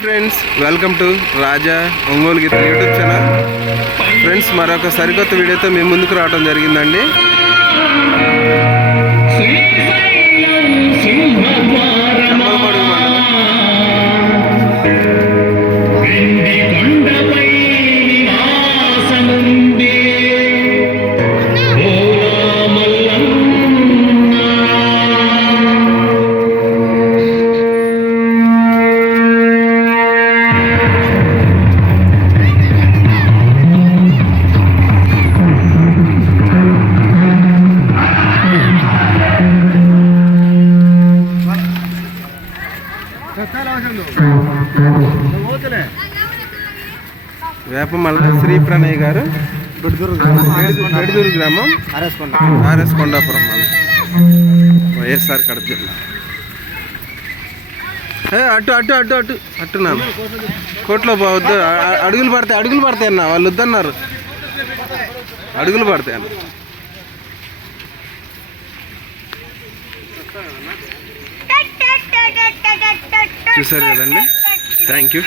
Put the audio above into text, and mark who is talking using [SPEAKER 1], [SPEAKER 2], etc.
[SPEAKER 1] Friends welcome to Raja Ongole Geetha YouTube channel. Friends మరొక సరికొత్త వీడియోతో మేము ముందుకు రావడం జరిగిందండి. వేపమల్ల శ్రీ ప్రణయ్ గారు బెడదూరు గ్రామం ఆర్ఎస్ కొండాపురం మన వైఎస్ఆర్ కడప జిల్లా. ఏ, అటు అటు అటు అటు అటు నాన్న. కోట్లో పోవద్దు. అడుగులు పడతాయి అడుగులు పడతాయి అన్న వాళ్ళు వద్దన్నారు. అడుగులు పడతాయి అన్న. చూసారు కదండి? Thank you